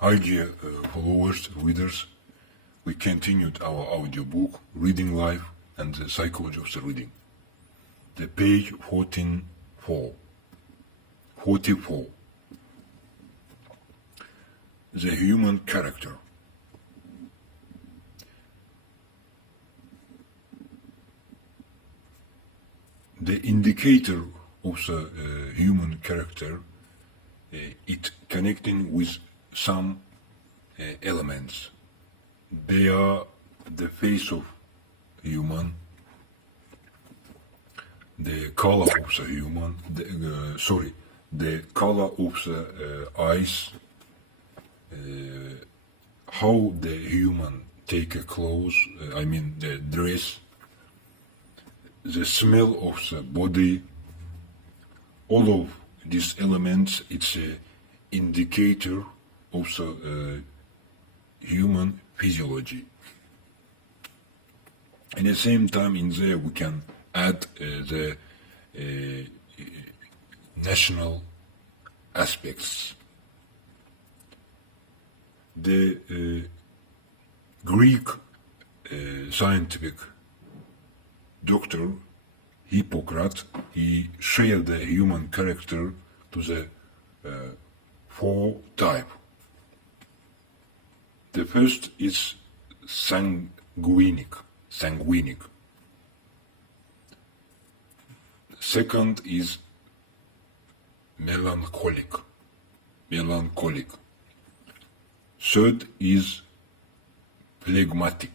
Hi dear followers, readers, we continued our audiobook, Reading Life and the Psychology of the Reading. The page 44. The human character. The indicator of the human character, it connecting with some elements. They are the face of human, the color of the human, the color of the eyes, how the human take a clothes, the dress, the smell of the body. All of these elements, it's an indicator of the human physiology. At the same time, in there we can add the national aspects. The Greek scientific doctor Hippocrates, he shared the human character to the four types. The first is sanguinic. Second is melancholic. Third is phlegmatic.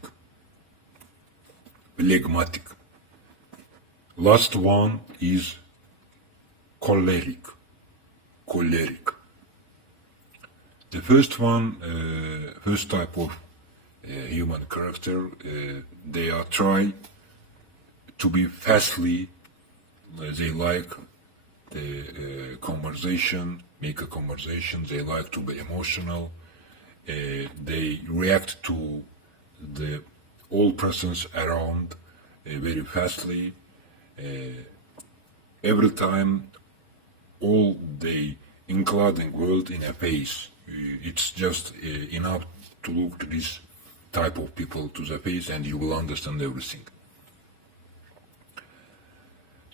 Last one is choleric. The first type of human character, they are try to be fastly. They like the conversation, make a conversation. They like to be emotional. They react to the all persons around very fastly. Every time, all the including world in a face. It's just enough to look to this type of people to the face and you will understand everything.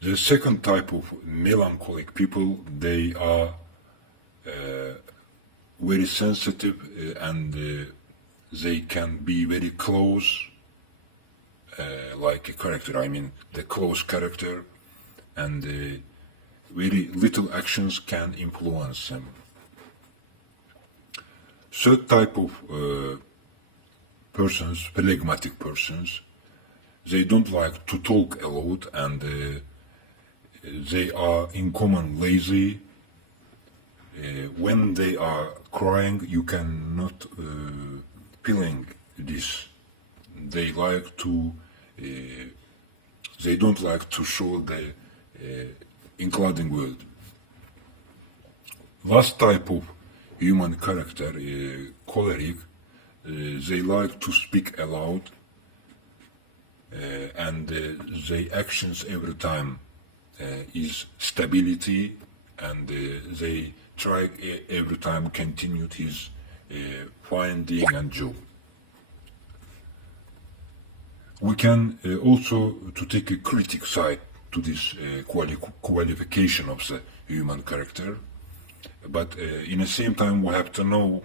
The second type of melancholic people, they are very sensitive and they can be very close, like a character, the close character, and very little actions can influence them. Third type of persons, phlegmatic persons, they don't like to talk a lot and they are in common lazy. When they are crying, you cannot feeling this. They like to, they don't like to show the including world. Last type of human character, choleric, they like to speak aloud and their actions every time is stability and they try every time continue his finding and job. We can also to take a critic side to this qualification of the human character, but in the same time we have to know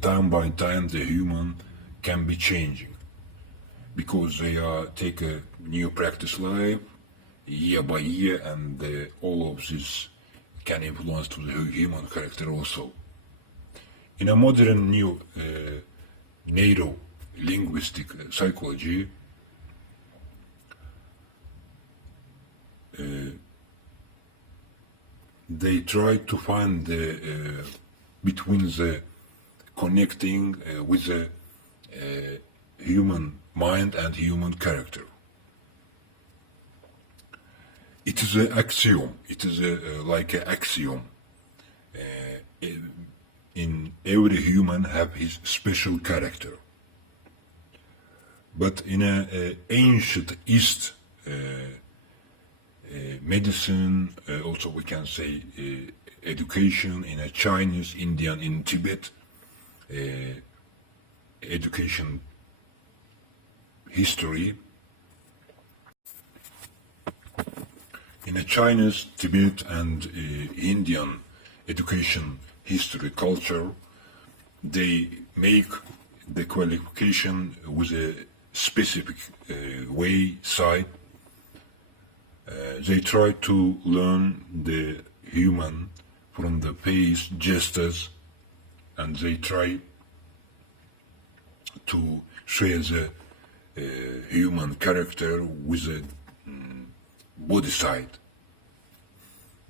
time by time the human can be changing because they are take a new practice life year by year and all of this can influence to the human character also. In a modern new neuro-linguistic psychology, they try to find the between the connecting with the human mind and human character. It is an axiom. It is like an axiom. In every human have his special character. But in an ancient East medicine, also we can say education in a Chinese, Indian, in Tibet, education history. In a Chinese, Tibet, and Indian education history culture, they make the qualification with a specific way side. They try to learn the human from the face gestures, and they try to share the human character with a body side.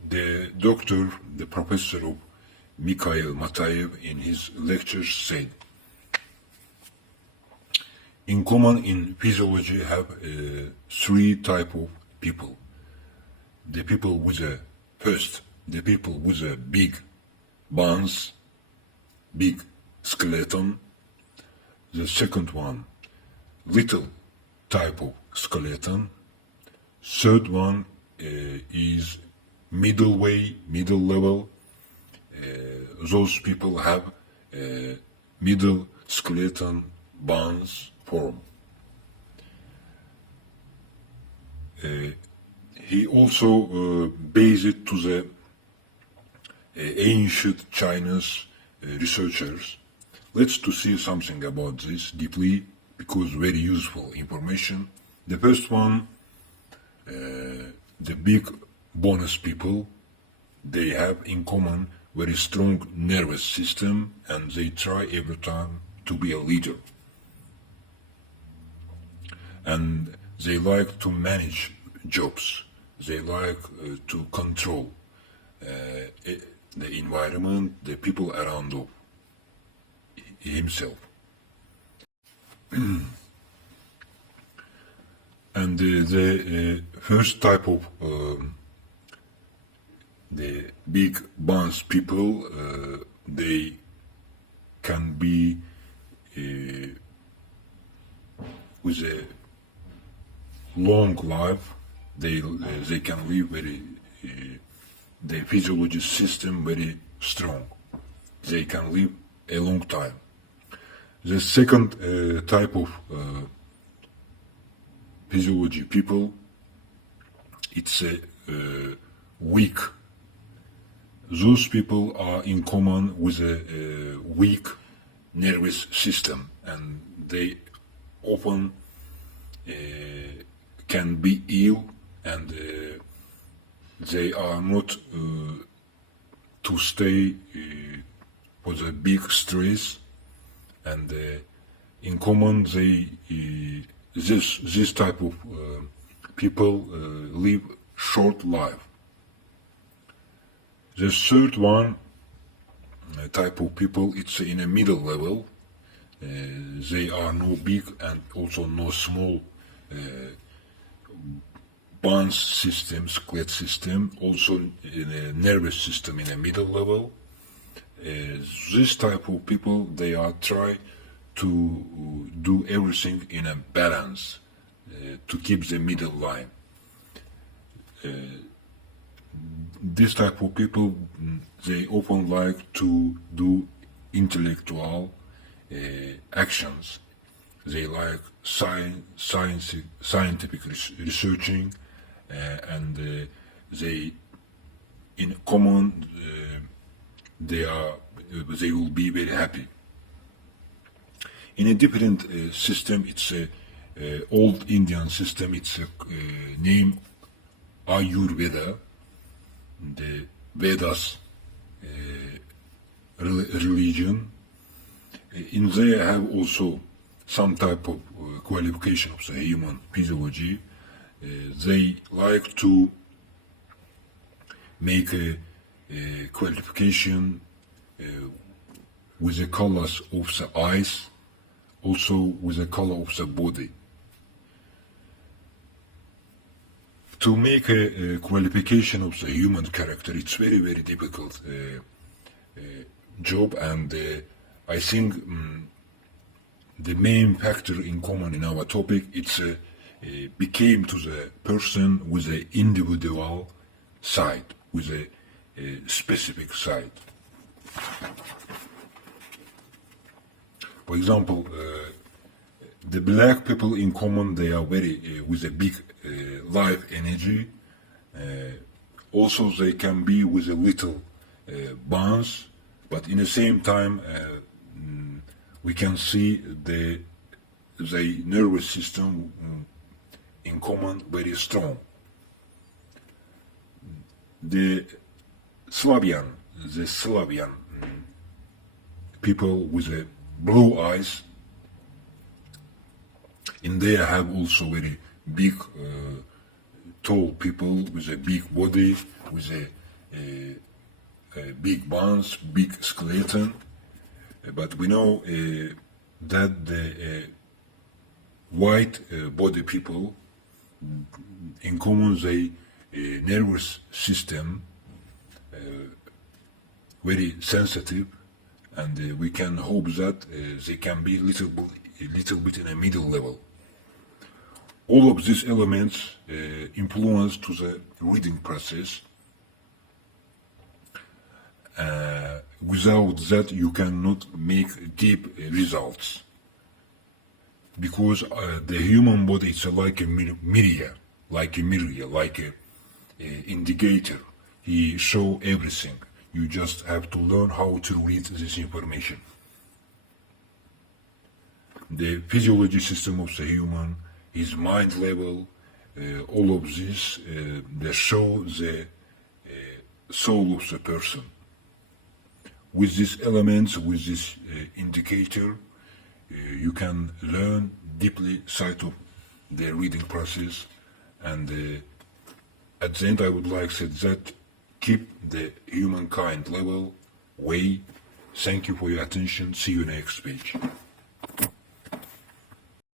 The doctor, the professor of Mikhail Matayev, in his lectures said, in common in physiology have three types of people. The people with the people with a big bones, big skeleton. The second one, little type of skeleton. Third one is middle level. Those people have middle skeleton bones form. He also based it to the ancient Chinese researchers. Let's to see something about this deeply, because very useful information. The first one, the big bonus people, they have in common very strong nervous system, and they try every time to be a leader. And they like to manage jobs. They like to control the environment, the people around himself. And the first type of the big bones people, they can be with a long life. They can live very, the physiology system very strong. They can live a long time. The second type of physiology people, it's a weak. Those people are in common with a weak nervous system, and they often can be ill, and they are not to stay for the big stress, and in common they this type of people live short life. The third one type of people, it's in a middle level. They are no big and also no small bones system, skeletal system, also in a nervous system in a middle level. This type of people, they are try to do everything in a balance, to keep the middle line. This type of people, they often like to do intellectual actions. They like scientific researching, and they, in common, they will be very happy. In a different system, it's a old Indian system. It's a name Ayurveda, the Vedas religion. In there have also some type of qualification of the human physiology. They like to make a qualification with the colors of the eyes, also with the color of the body. To make a qualification of the human character, it's very, very difficult job, and I think the main factor in common in our topic, it's became to the person with an individual side, with a specific side. For example, the black people in common, they are very with a big life energy. Also, they can be with a little bounce, but in the same time, we can see the nervous system in common very strong. The Slavian people with blue eyes, and they have also very big, tall people with a big body, with a big bones, big skeleton. But we know that the white body people, in common, they nervous system very sensitive, and we can hope that they can be a little bit in a middle level. All of these elements influence to the reading process. Without that, you cannot make deep results, because the human body is like a mirror, like a indicator. He show everything. You just have to learn how to read this information. The physiology system of the human, his mind level, all of this, they show the soul of the person. With these elements, with this indicator, you can learn deeply side of the reading process. And at the end, I would like to say that keep the humankind level way. Thank you for your attention. See you next page.